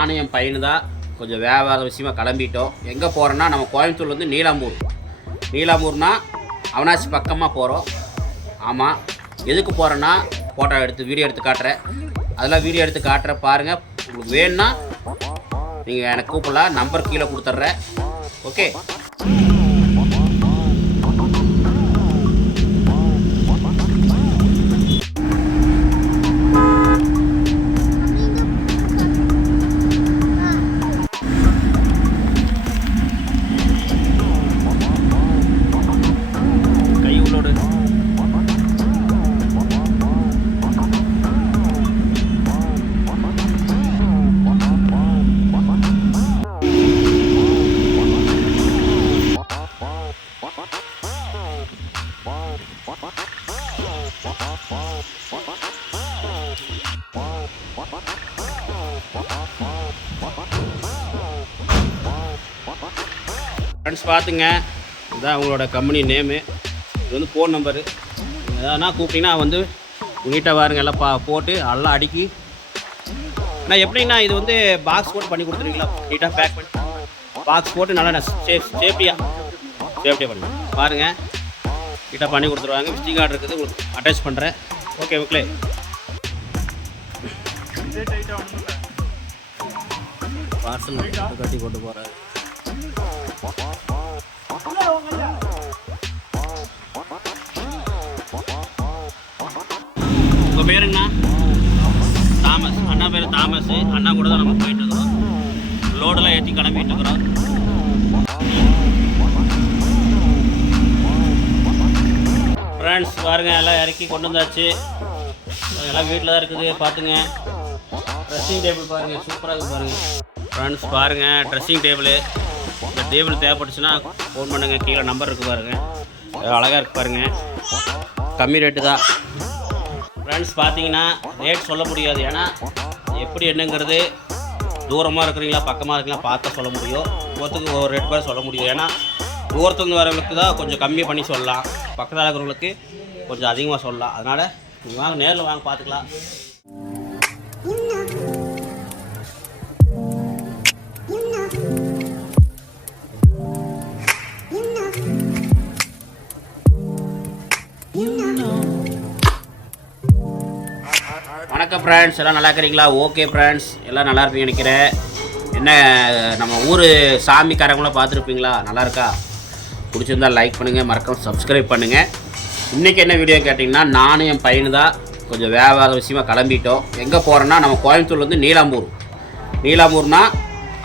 நானும் என் பையனு தான் கொஞ்சம் வியாபார விஷயமாக கிளம்பிட்டோம். எங்கே போகிறோன்னா நம்ம கோயம்புத்தூர்லேருந்து நீலாம்பூர்னா அவனாசி பக்கமாக போகிறோம். ஆமாம், எதுக்கு போகிறேன்னா வீடியோ எடுத்து காட்டுறேன். அதெல்லாம் வீடியோ எடுத்து காட்டுறேன் பாருங்கள். உங்களுக்கு வேணும்னா நீங்கள் எனக்கு கூப்பிடலாம், நம்பர் கீழே கொடுத்துட்றேன். ஓகே, ஃப்ரெண்ட்ஸ் பார்த்துங்க, இதுதான் உங்களோட கம்பெனி நேமு. இது வந்து ஃபோன் நம்பரு. எதனா கூப்பிட்டீங்கன்னா வந்து நீட்டாக பாருங்க, எல்லாம் போட்டு எல்லாம் அடுக்கி. ஆனால் எப்படின்னா இது வந்து பாக்ஸ் போட்டு பண்ணி கொடுத்துருவீங்களா? நீட்டாக பேக் பண்ணி பாக்ஸ் போட்டு நல்லா சேஃப்டியாக பண்ணி பாருங்கள். நீட்டாக பண்ணி கொடுத்துருவாங்க. விசிட்டிங் கார்டு இருக்குது, உங்களுக்கு அட்டாச் பண்ணுறேன். Okay okay. பார்சல் கட்டி கொண்டு போகிறாரு. உங்கள் பேருங்கண்ணா? தாமஸ். அண்ணா பேர் தாமஸ். அண்ணா கூட தான் நம்ம போயிட்டு இருக்கிறோம். லோடெல்லாம் ஏற்றி கிளம்பிட்டு இருக்கிறோம். ஃப்ரெண்ட்ஸ் பாருங்கள், எல்லாம் இறக்கி கொண்டு வந்தாச்சு. எல்லாம் வீட்டில் தான் இருக்குது. பார்த்துங்க, ட்ரெஸ்ஸிங் டேபிள் பாருங்கள், சூப்பராக இருக்குது பாருங்கள். ஃப்ரெண்ட்ஸ் பாருங்கள், ட்ரெஸ்ஸிங் டேபிள். இந்த டேபிள் தேவைப்பட்டுச்சுன்னா ஃபோன் பண்ணுங்கள், கீழே நம்பர் இருக்குது பாருங்கள். அழகாக இருக்குது பாருங்கள், கம்மி ரேட்டு தான். ஃப்ரெண்ட்ஸ் பார்த்தீங்கன்னா ரேட் சொல்ல முடியாது, ஏன்னா எப்படி என்னங்கிறது தூரமாக இருக்கிறீங்களா பக்கமாக இருக்கிறீங்களா பார்த்தா சொல்ல முடியும். ஒவ்வொருத்துக்கு ஒரு ரேட் பேர் சொல்ல முடியும். ஏன்னா தூரத்துலேருந்து வரவங்களுக்கு தான் கொஞ்சம் கம்மி பண்ணி சொல்லலாம், பக்கத்தில் இருக்கிறவங்களுக்கு கொஞ்சம் அதிகமாக சொல்லலாம். அதனால் நீங்கள் வாங்க, நேரில் வாங்க, பார்த்துக்கலாம். வணக்கம் ஃப்ரெண்ட்ஸ், எல்லாம் நல்லா இருக்கிறீங்களா? ஓகே ஃப்ரெண்ட்ஸ், எல்லாம் நல்லா இருப்பீங்க நினைக்கிறேன். என்ன நம்ம ஊர் சாமிக்காரங்களும் பார்த்துருப்பீங்களா? நல்லா இருக்கா? பிடிச்சிருந்தால் லைக் பண்ணுங்கள், மறக்காம சப்ஸ்கிரைப் பண்ணுங்கள். இன்றைக்கி என்ன வீடியோ கேட்டிங்கன்னா, நானும் என் பையனு தான் கொஞ்சம் வியாபார விஷயமாக கிளம்பிட்டோம். எங்கே போகிறோன்னா நம்ம கோயம்புத்தூர்லேருந்து நீலாம்பூர்னா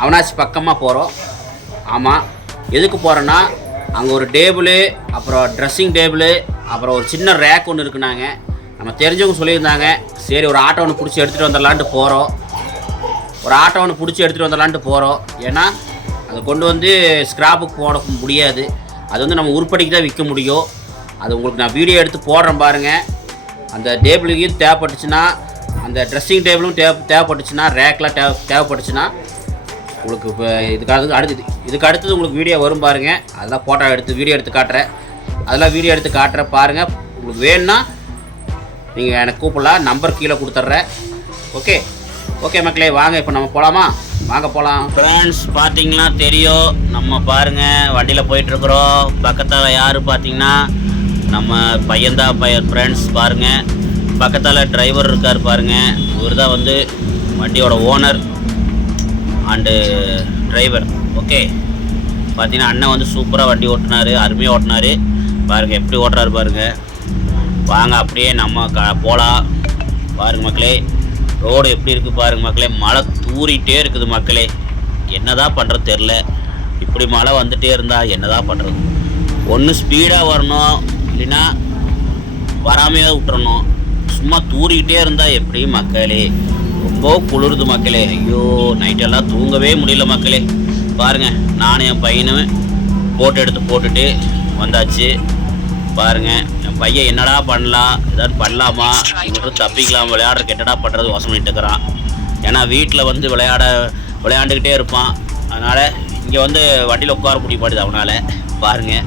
அவனாசி பக்கமாக போகிறோம். ஆமாம், எதுக்கு போகிறோன்னா அங்கே ஒரு டேபிளு, அப்புறம் ட்ரெஸ்ஸிங் டேபிளு, அப்புறம் ஒரு சின்ன ரேக் ஒன்று இருக்குனாங்க. நம்ம தெரிஞ்சவங்க சொல்லியிருந்தாங்க. சரி, ஒரு ஆட்டோ ஒன்று பிடிச்சி எடுத்துகிட்டு வந்துடலான்ட்டு போகிறோம். ஏன்னா அதை கொண்டு வந்து ஸ்க்ராப்புக்கு போட முடியாது. அது வந்து நம்ம உருப்படிக்கு தான் விற்க முடியும். அது உங்களுக்கு நான் வீடியோ எடுத்து போடுறேன் பாருங்கள். அந்த டேபிளுக்கு தேவைப்பட்டுச்சுன்னா, அந்த ட்ரெஸ்ஸிங் டேபிளும் தேவைப்பட்டுச்சுன்னா, ரேக்கெலாம் தேவைப்பட்டுச்சுன்னா உங்களுக்கு இப்போ இதுக்கு அடுத்தது உங்களுக்கு வீடியோ வரும் பாருங்கள். அதெல்லாம் வீடியோ எடுத்து காட்டுறேன் பாருங்கள். உங்களுக்கு வேணும்னா நீங்கள் எனக்கு கூப்பிடலாம், நம்பர் கீழே கொடுத்துட்றேன். ஓகே மக்களே, வாங்க இப்போ நம்ம போகலாமா? வாங்க போகலாம். ஃப்ரெண்ட்ஸ் பார்த்தீங்கன்னா தெரியும், நம்ம பாருங்கள் வண்டியில் போயிட்டுருக்குறோம். பக்கத்தில் யார் பார்த்தீங்கன்னா நம்ம பையன்தான் ஃப்ரெண்ட்ஸ் பாருங்கள். பக்கத்தில் டிரைவர் இருக்கார் பாருங்கள். இவர் தான் வந்து வண்டியோட ஓனர் அண்டு டிரைவர். ஓகே, பார்த்தீங்கன்னா அண்ணன் வந்து சூப்பராக வண்டி ஓட்டினார், அருமையாக ஓட்டினார். பாருங்கள் எப்படி ஓட்டுறாரு பாருங்கள். வாங்க அப்படியே நம்ம போகலாம். பாருங்கள் மக்களே, ரோடு எப்படி இருக்குது பாருங்கள் மக்களே. மழை தூரிகிட்டே இருக்குது மக்களே. என்ன தான் பண்ணுறது தெரில. இப்படி மழை வந்துகிட்டே இருந்தால் என்ன தான் பண்ணுறது? ஒன்று ஸ்பீடாக வரணும், இல்லைன்னா வராமையே விட்டுறணும். சும்மா தூரிக்கிட்டே இருந்தால் எப்படி மக்களே? ரொம்ப குளிருது மக்களே. ஐயோ, நைட்டெல்லாம் தூங்கவே முடியல மக்களே. பாருங்கள், நானும் என் பையனும் போட்டோ எடுத்து போட்டுட்டு வந்தாச்சு. பாருங்கள், என் பையன் என்னடா பண்ணலாம், ஏதாவது பண்ணலாமா, இவங்களும் தப்பிக்கலாம், விளையாடுறதுக்கு என்னடா பண்ணுறது யோசனை பண்ணிட்டு இருக்கிறான். ஏன்னா வீட்டில் வந்து விளையாண்டுக்கிட்டே இருப்பான். அதனால் இங்கே வந்து வண்டியில் உட்கார முடிய அவனால். பாருங்கள்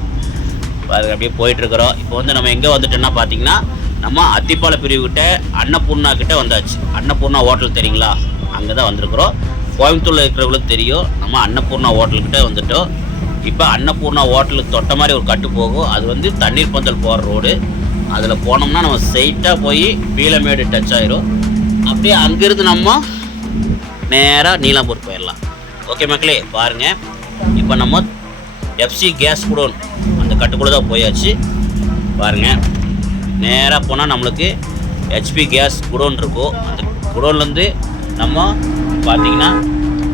அப்படியே போயிட்டுருக்குறோம். இப்போ வந்து நம்ம எங்கே வந்துட்டோன்னா பார்த்தீங்கன்னா, நம்ம அத்திப்பாலை பிரிவுக்கிட்ட அன்னபூர்ணா கிட்டே வந்தாச்சு. அன்னபூர்ணா ஹோட்டல் தெரியுங்களா? அங்கே தான் வந்திருக்கிறோம். கோயம்புத்தூரில் இருக்கிறவங்களுக்கு தெரியும், நம்ம அன்னபூர்ணா ஹோட்டல்கிட்ட வந்துட்டோம். இப்போ அன்னபூர்ணா ஹோட்டலுக்கு தொட்ட மாதிரி ஒரு கட்டு போகும், அது வந்து தண்ணீர் பந்தல் போகிற ரோடு. அதில் போனோம்னா நம்ம ஸ்ட்ரைட்டாக போய் பீளமேடு டச் ஆயிரும். அப்படியே அங்கேருந்து நம்ம நேராக நீலாம்பூர் போயிடலாம். ஓகே மக்களே, பாருங்கள். இப்போ நம்ம எஃப்சி கேஸ் குடோன் அந்த கட்டுக்குள்ளே தான் போயாச்சு. பாருங்கள், நேராக போனால் நம்மளுக்கு ஹெச்பி கேஸ் குடோன் இருக்கும். அந்த குடோன்லேருந்து நம்ம பார்த்திங்கன்னா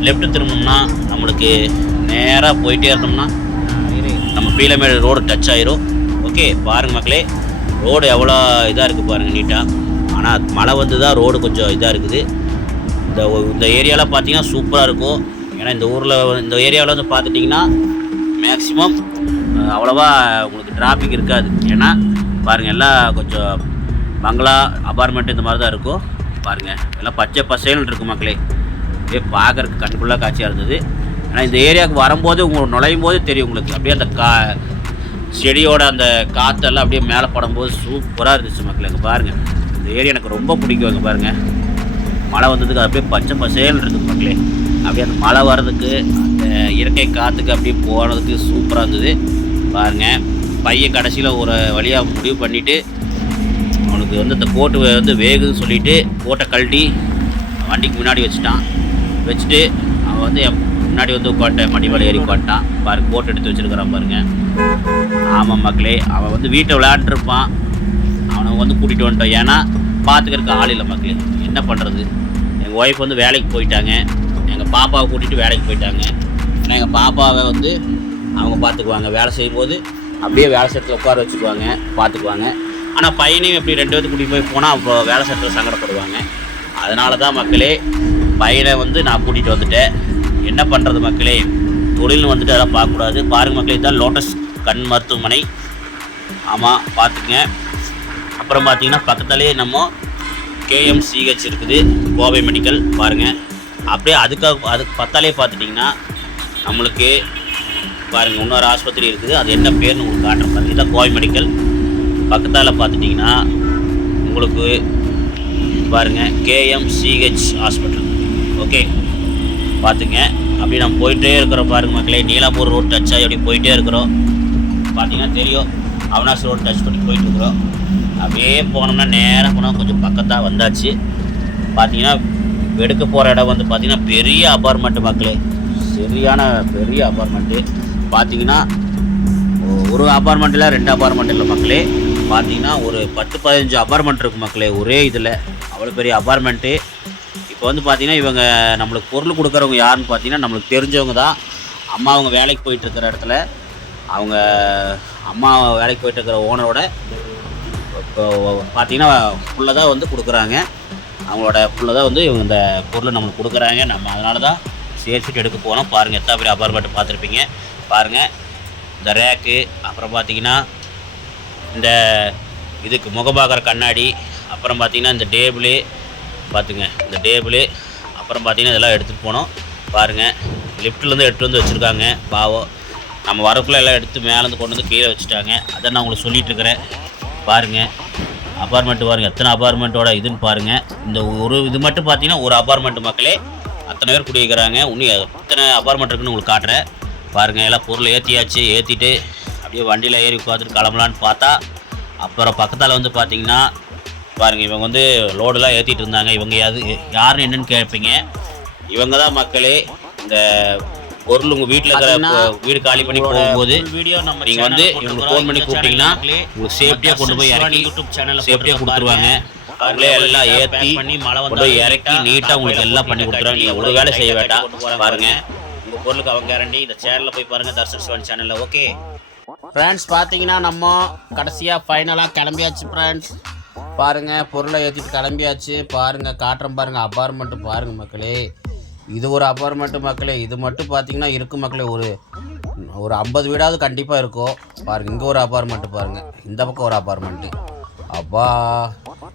லெஃப்ட்டு திரும்பினோம்னா நம்மளுக்கு நேராக போயிட்டே இருந்தோம்னா நம்ம பீளமேடு ரோடு டச் ஆயிரும். ஓகே, பாருங்கள் மக்களே, ரோடு எவ்வளோ இதாக இருக்குது பாருங்கள், நீட்டாக. ஆனால் மழை வந்து தான் ரோடு கொஞ்சம் இதாக இருக்குது. இந்த ஏரியாவில் பார்த்தீங்கன்னா சூப்பராக இருக்கும். ஏன்னா இந்த ஏரியாவில் வந்து பார்த்துட்டிங்கன்னா மேக்ஸிமம் அவ்வளோவா உங்களுக்கு டிராஃபிக் இருக்காது. ஏன்னா பாருங்கள், எல்லாம் கொஞ்சம் பங்களா அபார்ட்மெண்ட் இந்த மாதிரி தான் இருக்கும். பாருங்கள், எல்லாம் பச்சை பசேல்னு இருக்கும் மக்களே. அப்படியே பார்க்குறதுக்கு கண்குள்ளாக காட்சியாக இருந்தது. ஏன்னா இந்த ஏரியாவுக்கு வரும்போது உங்களுக்கு நுழையும் போது தெரியும் உங்களுக்கு, அப்படியே அந்த செடியோட அந்த காற்றெல்லாம் அப்படியே மேலே படும்போது சூப்பராக இருந்துச்சு மக்களே. இங்கே பாருங்கள், இந்த ஏரியா எனக்கு ரொம்ப பிடிக்கும். இங்கே பாருங்கள், மழை வந்ததுக்கு அப்படியே பச்சை பசேல்னு இருக்குது மக்களே. அப்படியே அந்த மழை வர்றதுக்கு அந்த இயற்கை காற்றுக்கு அப்படியே போனதுக்கு சூப்பராக இருந்தது. பாருங்கள், பையன் கடைசியில் ஒரு வழியாக முடிவு பண்ணிவிட்டு அவனுக்கு வந்து அந்த கோட்டு வந்து வேகுதுன்னு சொல்லிவிட்டு கோட்டை கழட்டி வண்டிக்கு முன்னாடி வச்சுட்டு அவன் வந்து முன்னாடி வந்து உட்காந்துட்டேன், மடி மேலே ஏறி உட்காந்துட்டான். பாருங்கள், கோட்டை எடுத்து வச்சுருக்கிறான் பாருங்கள். ஆமாம் மக்களே, அவன் வந்து வீட்டை விளையாண்டுருப்பான். அவனை வந்து கூட்டிகிட்டு வந்துட்டான். ஏன்னா பார்த்துக்கிறதுக்கு ஆள் இல்லை மக்களே. என்ன பண்ணுறது, எங்கள் ஒய்ஃப் வந்து வேலைக்கு போயிட்டாங்க, எங்கள் பாப்பாவை கூட்டிகிட்டு வேலைக்கு போயிட்டாங்க. ஏன்னா எங்கள் பாப்பாவை வந்து அவங்க பார்த்துக்குவாங்க. வேலை செய்யும்போது அப்படியே வேலை செட்டில் உட்கார வச்சுக்குவாங்க, பார்த்துக்குவாங்க. ஆனால் பையனையும் எப்படி 2 பேர்த்து கூட்டிகிட்டு போய் போனால் அப்போ வேலை செட்டில் சங்கடப்படுவாங்க. அதனால தான் மக்களே பையனை வந்து நான் கூட்டிகிட்டு வந்துட்டேன். என்ன பண்ணுறது மக்களே, தொழில்னு வந்துட்டு அதெல்லாம் பார்க்கக்கூடாது. பாருங்கள் மக்களே, இதுதான் லோட்டஸ் கண் மருத்துவமனை. ஆமாம், பார்த்துங்க. அப்புறம் பார்த்தீங்கன்னா பக்கத்துலேயே நம்ம கேஎம்சிஹெச் இருக்குது, கோவை மெடிக்கல். பாருங்கள், அப்படியே அதுக்கு பத்தாலே பார்த்துட்டிங்கன்னா நம்மளுக்கு பாருங்கள் இன்னொரு ஆஸ்பத்திரி இருக்குது. அது என்ன பேர்னு உங்களுக்கு காட்டுற பாருங்கள். இதுதான் கோவை மெடிக்கல். பக்கத்தால் பார்த்துட்டிங்கன்னா உங்களுக்கு பாருங்கள் கேஎம்சிஹெச் ஹாஸ்பிட்டல். ஓகே, பார்த்துங்க. அப்படி நம்ம போயிட்டே இருக்கிறோம் பாருங்கள் மக்களே. நீலாம்பூர் ரோடு டச் ஆகி அப்படி போயிட்டே இருக்கிறோம். பார்த்திங்கன்னா தெரியும், அவினாசி ரோடு டச் பண்ணி போயிட்டுருக்குறோம். அப்படியே போனோம்னா நேராக போனால் கொஞ்சம் பக்கத்தான் வந்தாச்சு. பார்த்திங்கன்னா எடுக்க போகிற இடம் வந்து பார்த்திங்கன்னா பெரிய அபார்ட்மெண்ட்டு மக்களே, சரியான பெரிய அபார்ட்மெண்ட்டு. பார்த்திங்கன்னா ஒரு அபார்ட்மெண்ட்டில் 2 அபார்ட்மெண்ட் இல்லை மக்களே. பார்த்திங்கன்னா ஒரு 10-15 அபார்ட்மெண்ட் இருக்கும் மக்களே ஒரே இதில். அவ்வளோ பெரிய அபார்ட்மெண்ட்டு. இப்போ வந்து பார்த்திங்கன்னா இவங்க நம்மளுக்கு பொருள் கொடுக்குறவங்க யாருன்னு பார்த்திங்கன்னா நம்மளுக்கு தெரிஞ்சவங்க தான். அம்மா அவங்க வேலைக்கு போயிட்டுருக்கிற இடத்துல அவங்க அம்மா வேலைக்கு போயிட்டுருக்கிற ஓனரோட பார்த்திங்கன்னா ஃபுல்லாக தான் வந்து கொடுக்குறாங்க. அவங்களோட ஃபுல்லாக தான் வந்து இவங்க இந்த பொருளை நம்மளுக்கு கொடுக்குறாங்க. நம்ம அதனால தான் சேர்த்துட்டு எடுக்க போனோம். பாருங்கள், எத்தனை பெரிய அபார்ட்மெண்ட் பார்த்துருப்பீங்க. பாருங்கள், இந்த ரேக்கு, அப்புறம் பார்த்திங்கன்னா இந்த இதுக்கு முகபாக்கிற கண்ணாடி, அப்புறம் பார்த்திங்கன்னா இந்த டேபிளு பார்த்துங்க, இந்த டேபிளு, அப்புறம் பார்த்திங்கன்னா இதெல்லாம் எடுத்துகிட்டு போனோம். பாருங்கள், லிஃப்ட்லேருந்து எடுத்து வந்து வச்சுருக்காங்க. பாவம், நம்ம வரக்குள்ளே எல்லாம் எடுத்து மேலேருந்து கொண்டு வந்து கீழே வச்சுட்டாங்க. அதை நான் உங்களுக்கு சொல்லிகிட்ருக்கிறேன். பாருங்கள், அபார்ட்மெண்ட்டு பாருங்கள், எத்தனை அபார்ட்மெண்ட்டோட இதுன்னு பாருங்கள். இந்த ஒரு இது மட்டும் பார்த்தீங்கன்னா ஒரு அபார்ட்மெண்ட் மக்களே, அத்தனை பேர் குடியிருக்கிறாங்க. இன்னும் எத்தனை அபார்ட்மெண்ட் இருக்குன்னு உங்களுக்கு காட்டுறேன். பாருங்கள், எல்லாம் பொருளை ஏற்றிட்டு அப்படியே வண்டியில் ஏறி உட்காந்துட்டு கிளம்பலான்னு பார்த்தா, அப்புறம் பக்கத்தால் வந்து பார்த்திங்கன்னா பாருங்கள், இவங்க வந்து லோடெலாம் ஏற்றிட்டு இருந்தாங்க. இவங்க யாருன்னு என்னென்னு கேட்பீங்க. இவங்க தான் மக்களே இந்த பொருள் உங்கள் வீட்டில் இருக்கிற வீடு காலி பண்ணி போகும்போது வீடியோ நம்ம நீங்கள் வந்து இவங்களுக்கு ஃபோன் பண்ணி கூப்பிட்டீங்கன்னா உங்களுக்கு சேஃப்டியாக கொண்டு போய் இறக்கி யூடியூப் சேனலில் சேஃப்டியாக கொடுத்துருவாங்க. அவங்களே எல்லாம் ஏற்றி மழை வந்து இறக்கி நீட்டாக உங்களுக்கு எல்லாம் பண்ணி கொடுத்துருவாங்க. நீங்கள் ஒரு வேலை செய்ய வேண்டாம். பாருங்கள், உங்கள் பொருளுக்கு அவங்க கேரண்டி. இந்த சேனலில் போய் பாருங்கள், தர்ஷன் சிவன் சேனலில். ஓகே ஃப்ரெண்ட்ஸ், பார்த்தீங்கன்னா நம்ம கடைசியாக ஃபைனலாக கிளம்பியாச்சு ஃப்ரெண்ட்ஸ். பாருங்கள், பொருளை ஏற்றிட்டு கிளம்பியாச்சு. பாருங்கள், காட்டுறேன் பாருங்கள் அபார்ட்மெண்ட்டு. பாருங்கள் மக்களே, இது ஒரு அபார்ட்மெண்ட்டு மக்களே. இது மட்டும் பார்த்திங்கன்னா இருக்கும் மக்களே, ஒரு 50 வீடாவது கண்டிப்பாக இருக்கும். பாருங்கள், இங்கே ஒரு அபார்ட்மெண்ட்டு பாருங்கள், இந்த பக்கம் ஒரு அபார்ட்மெண்ட்டு. அப்பா,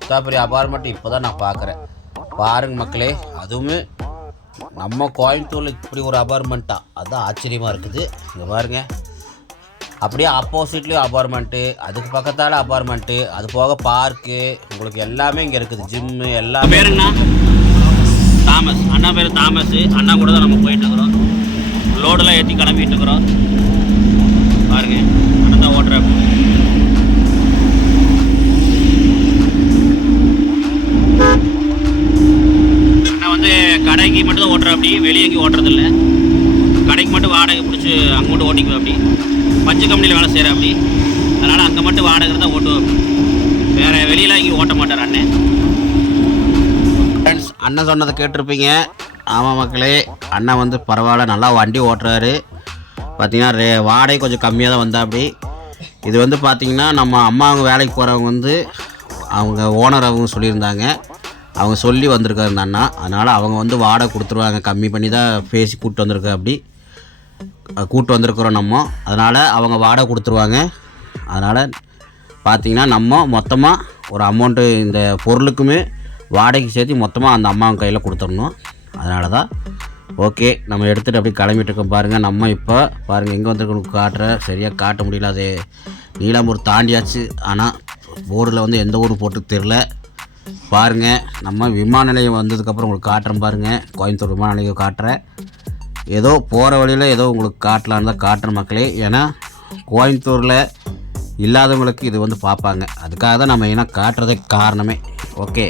இவ்வளோ பெரிய அபார்ட்மெண்ட்டு இப்போ தான் நான் பார்க்குறேன். பாருங்கள் மக்களே, அதுவுமே நம்ம கோயம்புத்தூரில் இப்படி ஒரு அபார்ட்மெண்ட்டா, அதுதான் ஆச்சரியமாக இருக்குது. இங்கே பாருங்கள், அப்படியே ஆப்போசிட்லேயும் அபார்ட்மெண்ட்டு, அதுக்கு பக்கத்தால் அபார்ட்மெண்ட்டு, அது போக பார்க்கு, உங்களுக்கு எல்லாமே இங்கே இருக்குது. ஜிம்மு எல்லாமே. தாமஸ் அண்ணா பேர் தாமஸ். அண்ணா கூட தான் நம்ம போயிட்டுருக்குறோம். லோடெல்லாம் ஏற்றி கிளம்பிட்டு இருக்கிறோம். பாருங்க அண்ணன் தான் ஓட்டுற. நான் வந்து கடைக்கு மட்டும் தான் ஓட்டுறேன். அப்படி வெளியே எங்கேயும் ஓட்டுறதில்ல. கடைக்கு மட்டும் வாடகை பிடிச்சி அங்கே மட்டும் ஓட்டிக்குவேன். அப்படி பஞ்சு கம்பெனியில் வேலை செய்கிறேன். அப்படி அதனால் அங்கே மட்டும் வாடகை தான் ஓட்டுவேன். வேறு வெளியெலாம் இங்கே ஓட்ட மாட்டார் அண்ணன். ஃப்ரெண்ட்ஸ், அண்ணன் சொன்னதை கேட்டிருப்பீங்க. ஆமாம் மக்களே, அண்ணன் வந்து பரவாயில்ல, நல்லா வண்டி ஓட்டுறாரு. பார்த்திங்கன்னா வாடகை கொஞ்சம் கம்மியாக தான் வந்தா. அப்படி இது வந்து பார்த்திங்கன்னா நம்ம அம்மா அவங்க வேலைக்கு போகிறவங்க வந்து அவங்க ஓனர் அவங்க சொல்லியிருந்தாங்க. அவங்க சொல்லி வந்திருக்காரு இந்த அண்ணா. அதனால் அவங்க வந்து வாடகை கொடுத்துருவாங்க. கம்மி பண்ணி தான் பேசி கூப்பிட்டு வந்திருக்கேன். அப்படி கூப்பிட்டு வந்திருக்கிறோம் நம்ம. அதனால் அவங்க வாடகை கொடுத்துருவாங்க. அதனால் பார்த்திங்கன்னா நம்ம மொத்தமாக ஒரு அமௌண்ட்டு இந்த பொருளுக்குமே வாடகைக்கு சேர்த்து மொத்தமாக அந்த அம்மாவும் கையில் கொடுத்துடணும். அதனால தான் ஓகே நம்ம எடுத்துகிட்டு அப்படி கிளம்பிட்டு இருக்கோம். பாருங்கள் நம்ம இப்போ பாருங்கள் எங்கே வந்துருக்கணும் காட்டுறேன். சரியாக காட்ட முடியல. அது நீலாம்பூர் தாண்டியாச்சு. ஆனால் போர்டில் வந்து எந்த ஊர் போட்டு தெரில. பாருங்கள் நம்ம விமான நிலையம் வந்ததுக்கப்புறம் உங்களுக்கு காட்டுறேன். பாருங்கள் கோயம்புத்தூர் விமான நிலையம் காட்டுறேன். ஏதோ போகிற வழியில் ஏதோ உங்களுக்கு காட்டலான்னு தான் காட்டுற மக்களே. ஏன்னா கோயம்புத்தூரில் இல்லாதவங்களுக்கு இது வந்து பார்ப்பாங்க. அதுக்காக தான் நம்ம ஏன்னா காட்டுறதுக்கு காரணமே. ஓகே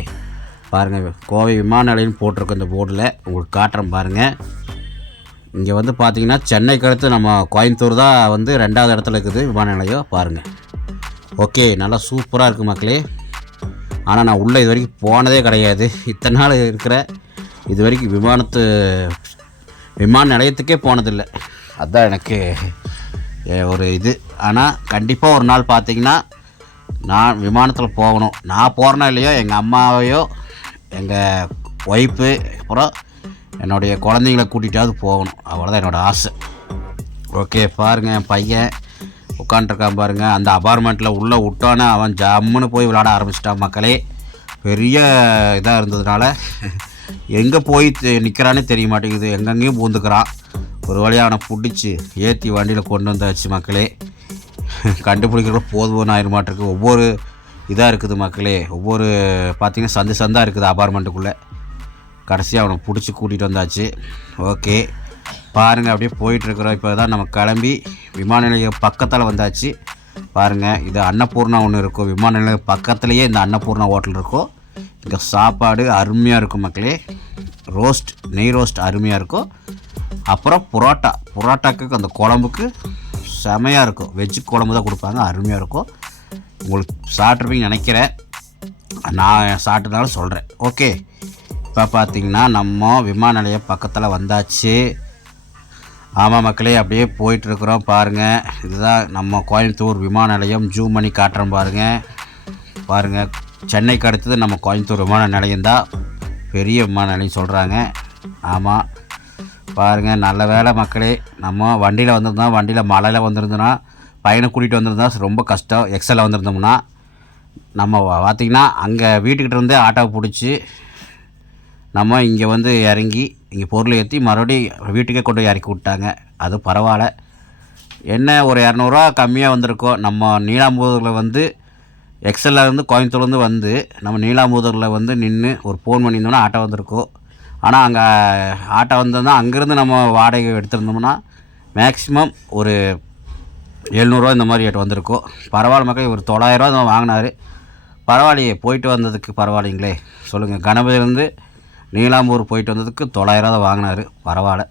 பாருங்கள் கோவை விமான நிலையம் போட்டிருக்கோம் இந்த போர்டில். உங்களுக்கு காட்டுறேன் பாருங்கள். இங்கே வந்து பார்த்திங்கன்னா சென்னைக்கு அடுத்து நம்ம கோயம்புத்தூர் தான் வந்து 2வது இடத்துல இருக்குது விமான நிலையம். பாருங்கள் ஓகே நல்லா சூப்பராக இருக்குது மக்களே. ஆனால் நான் உள்ளே இது வரைக்கும் போனதே கிடையாது. இத்தனை நாள் இருக்கிற இது வரைக்கும் விமான நிலையத்துக்கே போனதில்லை. அதுதான் எனக்கு ஒரு இது. ஆனால் கண்டிப்பாக ஒரு நாள் பார்த்திங்கன்னா நான் விமானத்தில் போகணும். நான் போகிறேனோ இல்லையோ எங்கள் அம்மாவையோ எங்கள் ஒய்ஃபு அப்புறம் என்னுடைய குழந்தைங்கள கூட்டிகிட்டாவது போகணும். அவ்வளோதான் என்னோடய ஆசை. ஓகே பாருங்கள் என் பையன் உட்காண்ட்ருக்கான் பாருங்கள். அந்த அபார்ட்மெண்ட்டில் உள்ளே விட்டோன்னே அவன் ஜம்முன்னு போய் விளையாட ஆரம்பிச்சிட்டான் மக்களே. பெரிய இதாக இருந்ததுனால எங்கே போய் நிற்கிறானே தெரிய மாட்டேங்குது. எங்கெங்கேயும் பூந்துக்கிறான். ஒரு வழியாக அவனை பிடிச்சி ஏற்றி வண்டியில் கொண்டு வந்தாச்சு மக்களே. கண்டுபிடிக்கிற போதுமான ஆயிரமாட்டிருக்கு. ஒவ்வொரு இதாக இருக்குது மக்களே. ஒவ்வொரு பார்த்திங்கன்னா சந்தாக இருக்குது அபார்ட்மெண்ட்டுக்குள்ளே. கடைசியாக அவனை பிடிச்சி கூட்டிகிட்டு வந்தாச்சு. ஓகே பாருங்கள் அப்படியே போயிட்டுருக்குறோம். இப்போ தான் நம்ம கிளம்பி விமான நிலையம் பக்கத்தில் வந்தாச்சு. பாருங்கள் இது அன்னபூர்ணா ஒன்று இருக்கும். விமான நிலையம் பக்கத்துலேயே இந்த அன்னபூர்ணா ஹோட்டல் இருக்கும். இங்கே சாப்பாடு அருமையாக இருக்கும் மக்களே. நெய் ரோஸ்ட் அருமையாக இருக்கும். அப்புறம் புரோட்டாக்கு அந்த குழம்புக்கு செமையாக இருக்கும். வெஜ்ஜு குழம்பு தான் கொடுப்பாங்க. அருமையாக இருக்கும். உங்களுக்கு சாப்பிட்ருப்பீங்கன்னு நினைக்கிறேன். நான் சாப்பிட்டதாலும் சொல்கிறேன். ஓகே இப்போ பார்த்திங்கன்னா நம்ம விமான நிலையம் பக்கத்தில் வந்தாச்சு. ஆமாம் மக்களே அப்படியே போயிட்டுருக்குறோம். பாருங்கள் இதுதான் நம்ம கோயம்புத்தூர் விமான நிலையம். ஜூம் பண்ணி காட்டுறோம் பாருங்கள் சென்னைக்கு அடுத்தது நம்ம கோயம்புத்தூர் விமான நிலையம்தான் பெரிய விமான நிலையம் சொல்கிறாங்க. ஆமாம் பாருங்கள் நல்ல வேலை மக்களே. நம்ம வண்டியில் வந்திருந்தோம். வண்டியில் மழையில் வந்திருந்தோன்னா பையனை கூட்டிகிட்டு வந்திருந்தா ரொம்ப கஷ்டம். எக்ஸலில் வந்திருந்தோம்னா நம்ம பார்த்திங்கன்னா அங்கே வீட்டுக்கிட்ட இருந்தே ஆட்டோவை பிடிச்சி நம்ம இங்கே வந்து இறங்கி இங்கே பொருள் ஏற்றி மறுபடியும் வீட்டுக்கே கொண்டு இறக்கி விட்டாங்க. அது பரவாயில்ல. என்ன ஒரு 200 ரூபா கம்மியாக வந்திருக்கோம். நம்ம நீலாம்பூரில் வந்து எக்ஸலில் இருந்து கோயம்புத்தூர்லேருந்து வந்து நம்ம நீலாம்பூரில் வந்து நின்று ஒரு ஃபோன் பண்ணியிருந்தோம்னா ஆட்டோ வந்திருக்கோம். ஆனால் அங்கே ஆட்டோ வந்தோம்னா அங்கேருந்து நம்ம வாடகை எடுத்துருந்தோம்னா மேக்ஸிமம் ஒரு 700 ரூபா இந்த மாதிரி ரேட் வந்திருக்கும். பரவாயில்ல மக்கள். ஒரு 900 ரூபா தான் வாங்கினார். பரவாயில்லையே போயிட்டு வந்ததுக்கு பரவாயில்லைங்களே சொல்லுங்கள். கணபதியிலேருந்து நீலாம்பூர் போயிட்டு வந்ததுக்கு 900 ரூபா தான் வாங்கினார். பரவாயில்ல.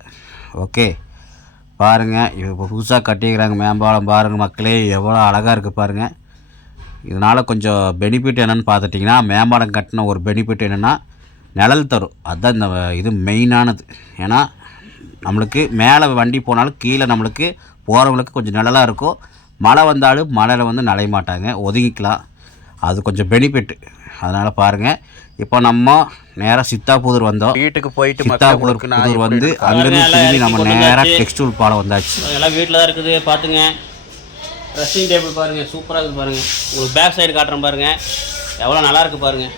ஓகே பாருங்கள் இப்போ புதுசாக கட்டிக்கிறாங்க மேம்பாலம். பாருங்கள் மக்களே எவ்வளோ அழகாக இருக்குது பாருங்கள். இதனால் கொஞ்சம் பெனிஃபிட் என்னென்னு பார்த்துட்டிங்கன்னா மேம்பாலம் கட்டின ஒரு பெனிஃபிட் என்னென்னா நிழல் தரும். அதுதான் இந்த இது மெயினானது. ஏன்னா நம்மளுக்கு மேலே வண்டி போனாலும் கீழே நம்மளுக்கு போகிறவங்களுக்கு கொஞ்சம் நிழலாக இருக்கும். மழை வந்தாலும் மழையில் வந்து நனைய மாட்டாங்க, ஒதுங்கிக்கலாம். அது கொஞ்சம் பெனிஃபிட். அதனால் பாருங்கள் இப்போ நம்ம நேராக சித்தாபுதூர் வந்தோம். வீட்டுக்கு போயிட்டு சித்தாபுதூர் வந்து அங்கேருந்து திரும்பி நம்ம நேராக டெக்ஸ்டைல் பாலம் வந்தாச்சு. எல்லாம் வீட்டில் தான் இருக்குது. பார்த்துங்க ட்ரெஸ்ஸிங் டேபிள் பாருங்கள் சூப்பராக இருக்குது பாருங்கள். உங்களுக்கு பேக் சைடு காட்டுறேன் பாருங்கள் எவ்வளோ நல்லா இருக்குது பாருங்கள்.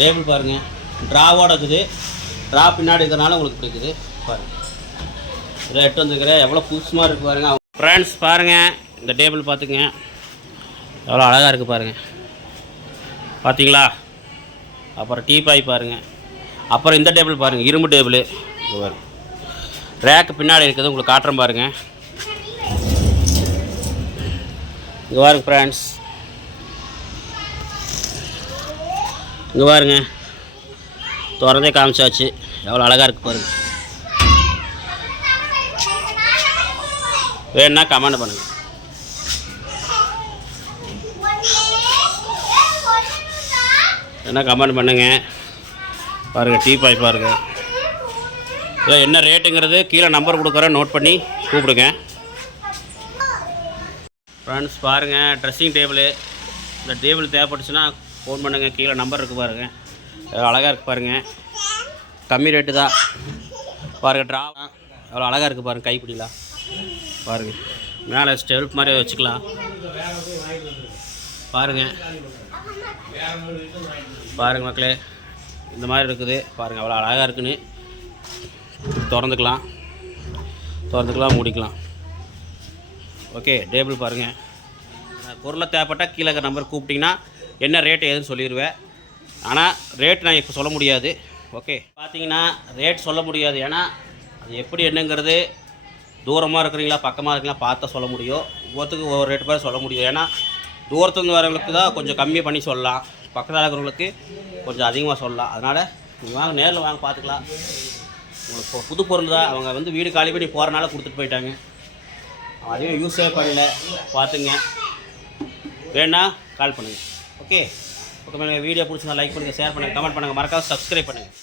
டேபிள் பாருங்கள் ட்ராவோட இருக்குது. ட்ரா பின்னாடி இருக்கிறனால உங்களுக்கு பிடிக்குது பாருங்கள். இதில் எட்டு வந்துருக்கிறேன் எவ்வளோ புதுசுமாக இருக்குது பாருங்கள். ஃப்ரெண்ட்ஸ் பாருங்கள் இந்த டேபிள் பார்த்துங்க எவ்வளோ அழகாக இருக்குது பாருங்கள். பார்த்தீங்களா? அப்புறம் டீபாய் பாருங்கள் அப்புறம் இந்த டேபிள் பாருங்கள், இரும்பு டேபிள். ரேக்கு பின்னாடி இருக்குது, உங்களுக்கு காட்டுறேன் பாருங்கள். இங்கே பாருங்க ஃப்ரெண்ட்ஸ், இங்கே பாருங்க, திறந்தே காமிச்சாச்சு. எவ்வளோ அழகாக இருக்குது பாருங்கள். வேணுன்னா கமெண்ட் பண்ணுங்கள். என்ன கமெண்ட் பண்ணுங்கள். பாருங்கள், டீ பாய் பாருங்கள். இல்லை என்ன ரேட்டுங்கிறது கீழே நம்பர் கொடுக்குறேன், நோட் பண்ணி கூப்பிடுங்க ஃப்ரெண்ட்ஸ். பாருங்கள், ட்ரெஸ்ஸிங் டேபிள். இந்த டேபிள் தேவைப்பட்டுச்சுன்னா ஃபோன் பண்ணுங்கள், கீழே நம்பர் இருக்குது பாருங்கள். அழகாக இருக்குது பாருங்கள், கம்மி ரேட்டு தான் பாருங்கள். ட்ரா எவ்வளோ அழகாக இருக்குது பாருங்கள், கைப்பிடிலாம் பாருங்கள். மேலே ஸ்டெல்ப் மாதிரி வச்சுக்கலாம் பாருங்கள். பாருங்கள் மக்களே, இந்த மாதிரி இருக்குது பாருங்கள், அவ்வளோ அழகாக இருக்குன்னு. திறந்துக்கலாம், மூடிக்கலாம். ஓகே, டேபிள் பாருங்கள். பொருளை தேவைப்பட்டால் கீழே நம்பர் கூப்பிட்டிங்கன்னா என்ன ரேட்டு ஏதுன்னு சொல்லிடுவேன். ஆனால் ரேட் நான் இப்போ சொல்ல முடியாது. ஓகே, பார்த்தீங்கன்னா ரேட் சொல்ல முடியாது. ஏன்னா அது எப்படி என்னங்கிறது தூரமாக இருக்கிறீங்களா பக்கமாக இருக்கிறீங்களா பார்த்தா சொல்ல முடியும். ஒவ்வொருத்துக்கு ஒவ்வொரு ரேட்டு பேர் சொல்ல முடியும். ஏன்னா தூரத்துலேருந்து வரவங்களுக்கு தான் கொஞ்சம் கம்மி பண்ணி சொல்லலாம், பக்கத்தில் இருக்கிறவங்களுக்கு கொஞ்சம் அதிகமாக சொல்லலாம். அதனால் நீங்கள் வாங்க, நேரில் வாங்க, பார்த்துக்கலாம். உங்களுக்கு புது பொருள் தான். அவங்க வந்து வீடு காலி பண்ணி போகிறனால கொடுத்துட்டு போயிட்டாங்க. அதையும் யூஸே பண்ணல, பார்த்துங்க. வேணா கால் பண்ணுங்கள். Okay, okay. வீடியோ பிடிச்சிருந்தா லைக் பண்ணுங்கள், ஷேர் பண்ணுங்கள், கமெண்ட் பண்ணுங்கள், மறக்காம சப்ஸ்கிரைப் பண்ணுங்கள்.